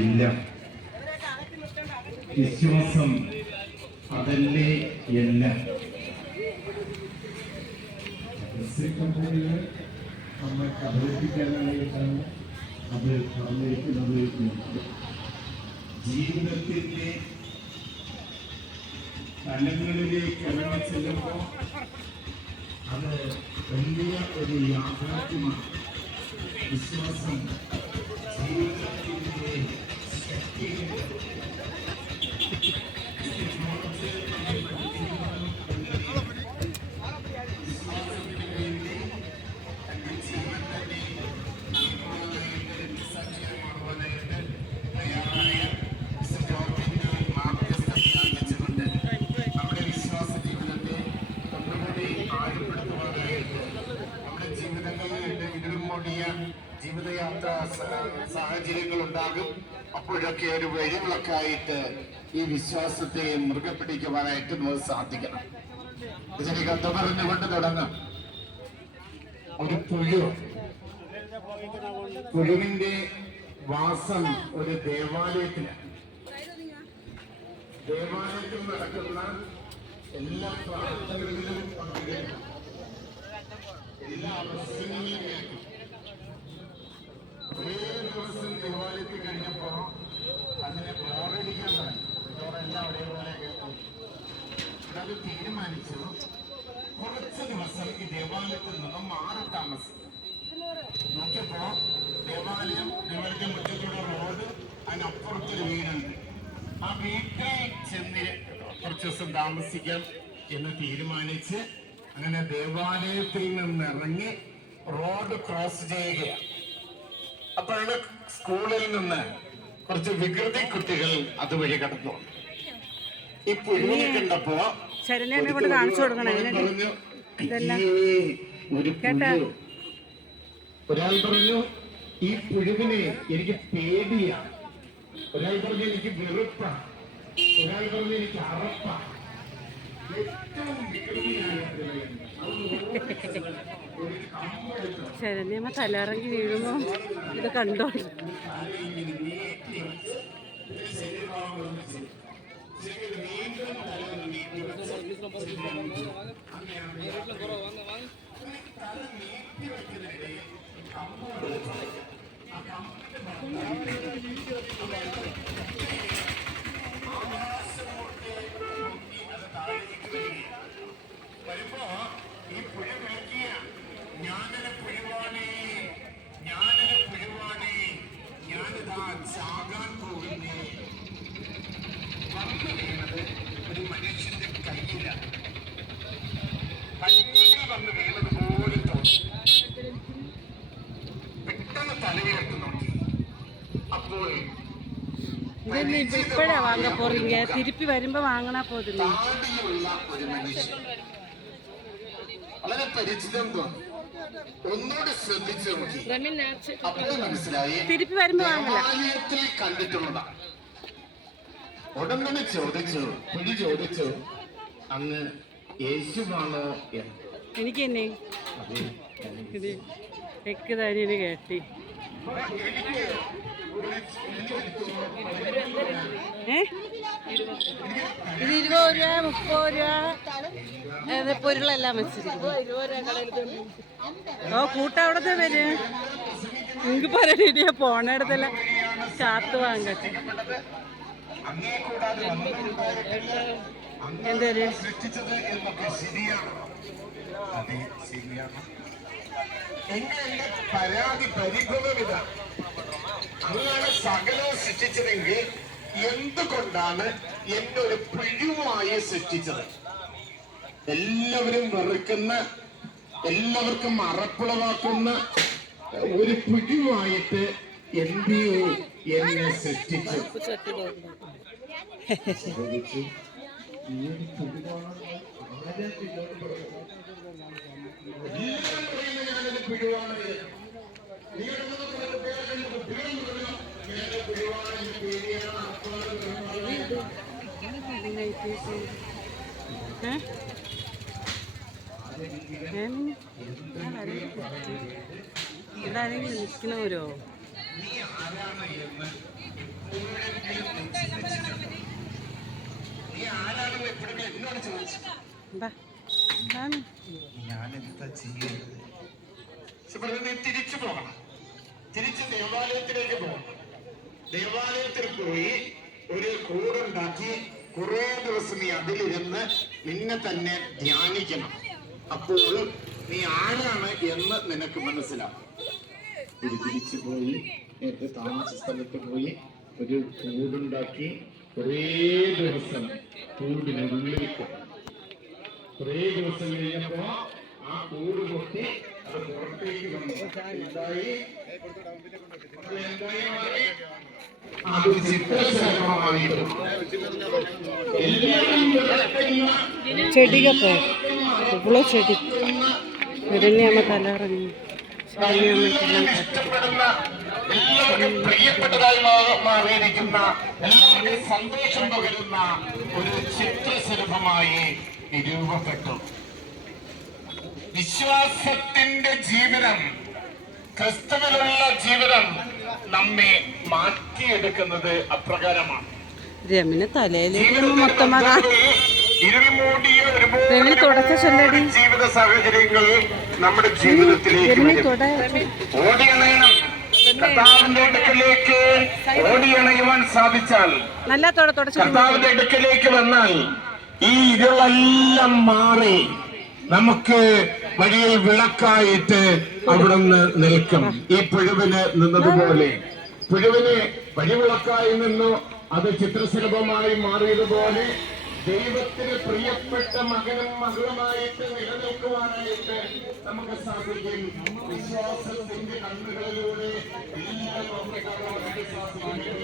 എല്ലാം വിശ്വാസം അതല്ലേ എല്ലാം. നമ്മെ അവതരിപ്പിക്കാനായിട്ടാണ് അത് പറഞ്ഞിരിക്കുന്നത്. ജീവിതത്തിന്റെ തലങ്ങളിലേക്ക് ഇറങ്ങി ചെല്ലുമ്പോൾ അത് വലിയ ഒരു യാഥാർത്ഥ്യമാണ്. വിശ്വാസം ജീവിതത്തിന്റെ ശക്തിയുടെ ജീവിതയാത്ര സാഹചര്യങ്ങൾ ഉണ്ടാകും. അപ്പോഴൊക്കെ ഒരു വഴിവിളക്കായിട്ട് ഈ വിശ്വാസത്തെ മുറുകെ പിടിക്കുവാനായിട്ട് നമുക്ക് സാധിക്കണം. ഇതിന് കഥ പറഞ്ഞുകൊണ്ട് തുടങ്ങാം. ഒരു പുഴുവിന്റെ വാസം ഒരു ദേവാലയത്തിലാണ്. ദേവാലയത്തിൽ നടക്കുന്ന എല്ലാ പ്രാർത്ഥനകളിലും പങ്കെടുക്കും, എല്ലാ അവസരങ്ങളിലും. ഒരേ ദിവസം ദേവാലയത്തിൽ കഴിഞ്ഞപ്പോ അതിനെ ബോറടിക്കാൻ തുടങ്ങി. ഇതോടെല്ലാം ഒരേപോലെ കേട്ടു. അത് തീരുമാനിച്ചു കുറച്ച് ദിവസം ഈ ദേവാലയത്തിൽ നിന്നും മാറി താമസിക്കും. നോക്കിയപ്പോ ദേവാലയത്തിന്റെ മുറ്റത്തൂടെ റോഡ്, അതിനപ്പുറത്തൊരു വീടുണ്ട്. ആ വീട്ടിൽ ചെന്ന് കുറച്ച് ദിവസം താമസിക്കാം എന്ന് തീരുമാനിച്ച് അങ്ങനെ ദേവാലയത്തിൽ നിന്നിറങ്ങി റോഡ് ക്രോസ് ചെയ്യുകയാണ്. അപ്പോഴാണ് സ്കൂളിൽ നിന്ന് കുറച്ച് വികൃതി കുട്ടികൾ അതുവഴി കടന്നു. ഈ പുഴുവിനെ കണ്ടപ്പോ പറഞ്ഞു, ഒരാൾ പറഞ്ഞു ഈ പുഴുവിനെ എനിക്ക് പേടിയാണ്, ഒരാൾ പറഞ്ഞു എനിക്ക് വെറുപ്പാണ്, ഒരാൾ പറഞ്ഞു എനിക്ക് അറപ്പാണ്. ഏറ്റവും വികൃതിയായ ശരണ്യമ്മ തലയിറങ്ങി വീഴുമോ ഇത് കണ്ടോ? വരുമ്പോ ഈ പുഴ വിളിക്കുക, ഞാനൊരു പുഴുവാണേ, ഞാനൊരു പുഴുവാണേ, ഞാനിതാ ചാകാൻ പോകുന്നേ. വന്നു വീണത് ഒരു മനുഷ്യന്റെ കയ്യിലാണ്. കയ്യിൽ വന്ന് വീണത് പോലെ തോന്നി. പെട്ടെന്ന് തലയുയർത്തി നോക്കി. അപ്പോൾ ഇപ്പഴാ വാങ്ങ പോറീങ്ക, തിരുപ്പി വരുമ്പോ വാങ്ങണ പോതുന്നേ. താടിയുള്ള ഒരു മനുഷ്യൻ, വളരെ പരിചിതം തോന്നി. ഒന്നുകൂടെ ശ്രദ്ധിച്ചു നോക്കി. അപ്പോൾ മനസ്സിലായി തിരുപ്പി വരുമ്പോ ദേവാലയത്തിൽ കണ്ടിട്ടുള്ളതാണ്. ഉടനെ ചോദിച്ചു, പുലി ചോദിച്ചു, അങ്ങ് യേശുവാണോ എന്ന്. എനിക്ക് തന്നെ ഇത് എക്കുതാരിന് കേട്ടി. ഇത് 20 രൂപ 30 രൂപ പൊരുളെല്ലാം വെച്ചിരിക്കും. ഓ കൂട്ട അവിടത്തെ പേര് നിങ്ങൾക്ക് പറയാ പോണയിടത്തെല്ലാം ചാത്ത് വാങ്ങട്ടെ. എന്തൊരു പരാതി പരിഭവമിത. അങ്ങാണ് സകലം സൃഷ്ടിച്ചതെങ്കിൽ എന്തുകൊണ്ടാണ് എന്നെ ഒരു പുഴുവായി സൃഷ്ടിച്ചത്? എല്ലാവരും വെറുക്കുന്ന, എല്ലാവർക്കും അറപ്പുളവാക്കുന്ന ഒരു പുഴുവായിട്ട് എന്തിയോ എന്നെ സൃഷ്ടിച്ചു. ഞാനൊരു പുഴുവാണ്, ഇതാരെങ്കിലും നിൽക്കണവരോ? നീ ആരാണ് എന്ന് എപ്പോഴെങ്കിലും നീ ചിന്തിച്ചിട്ടുണ്ടോ? നീ ആരാണെന്ന് എപ്പോഴെങ്കിലും എന്നോട് ചോദിച്ചു? എന്താ എന്താണ്? ഞാൻ എന്താ ചെയ്യേണ്ടത്? നീ തിരിച്ചു പോകണം. തിരിച്ച് ദേവാലയത്തിലേക്ക് പോകണം. ദേവാലയത്തിൽ പോയി ഒരു കൂടുണ്ടാക്കി കുറെ ദിവസം നീ അതിലിരുന്ന് നിന്നെ തന്നെ ധ്യാനിക്കണം. അപ്പോൾ നീ ആരാണ് എന്ന് നിനക്ക് മനസ്സിലാവും. ഇത് തിരിച്ചു പോയി നേരത്തെ താമസ സ്ഥലത്ത് പോയി ഒരു കൂടുണ്ടാക്കി കുറേ ദിവസം കൂടിനുള്ളിൽ കുറേ ദിവസം കഴിഞ്ഞപ്പോ ആ കൂട് പൊട്ടി അത് പുറത്തേക്ക് വന്നു. എന്തായി? അതൊരു ചിത്രശലഭമായിരുന്നു. ചെടിയൊക്കെ ഇவ்வளோ ചെടി ഹിരണ്യാമ്മ തലയിറങ്ങി ഇഷ്ടപ്പെടുന്ന എല്ലാവർക്കും പ്രിയപ്പെട്ടതായി മാറിയിരിക്കുന്ന എല്ലാവർക്കും സന്തോഷം പകരുന്ന ഒരു ചിത്രശലഭമായി രൂപപ്പെട്ടു. വിശ്വാസത്തിന്റെ ജീവിതം, ക്രിസ്തുവിലുള്ള ജീവിതം നമ്മെ മാറ്റിയെടുക്കുന്നത് അപ്രകാരമാണ്. രമിന് തലയിലേക്ക് മൊത്തമാകാ ഇരുൾമൂടിയ രമിന് തുടക്ക ചൊല്ലടി. ജീവിത സാഹചര്യങ്ങൾ നമ്മുടെ ജീവിതത്തിലേക്ക് രമിന് വരും. തുട ഓടിയണയണം. കർത്താവിന്റെ അടുക്കലേക്ക് ഓടിയണയുവാൻ സാധിച്ചാൽ, നല്ല തുടച്ച കർത്താവിന്റെ അടുക്കലേക്ക് വന്നാൽ ഈ ഇരുളെല്ലാം മാറി നമുക്ക് വഴിയിൽ വിളക്കായിട്ട് അവിടുന്ന് നിൽക്കും. ഈ പുഴുവിന് നിന്നതുപോലെ പുഴുവിന് വഴിവിളക്കായി നിന്നു അത് ചിത്രശലഭമായി മാറിയതുപോലെ ദൈവത്തിന് പ്രിയപ്പെട്ട മകനും മകളുമായിട്ട് നിലനിൽക്കുവാനായിട്ട് നമുക്ക് സാധിക്കും. വിശ്വാസത്തിന്റെ കണ്ണുകളിലൂടെ എല്ലാം നമുക്ക് കാണാനായിട്ട് സാധിക്കും.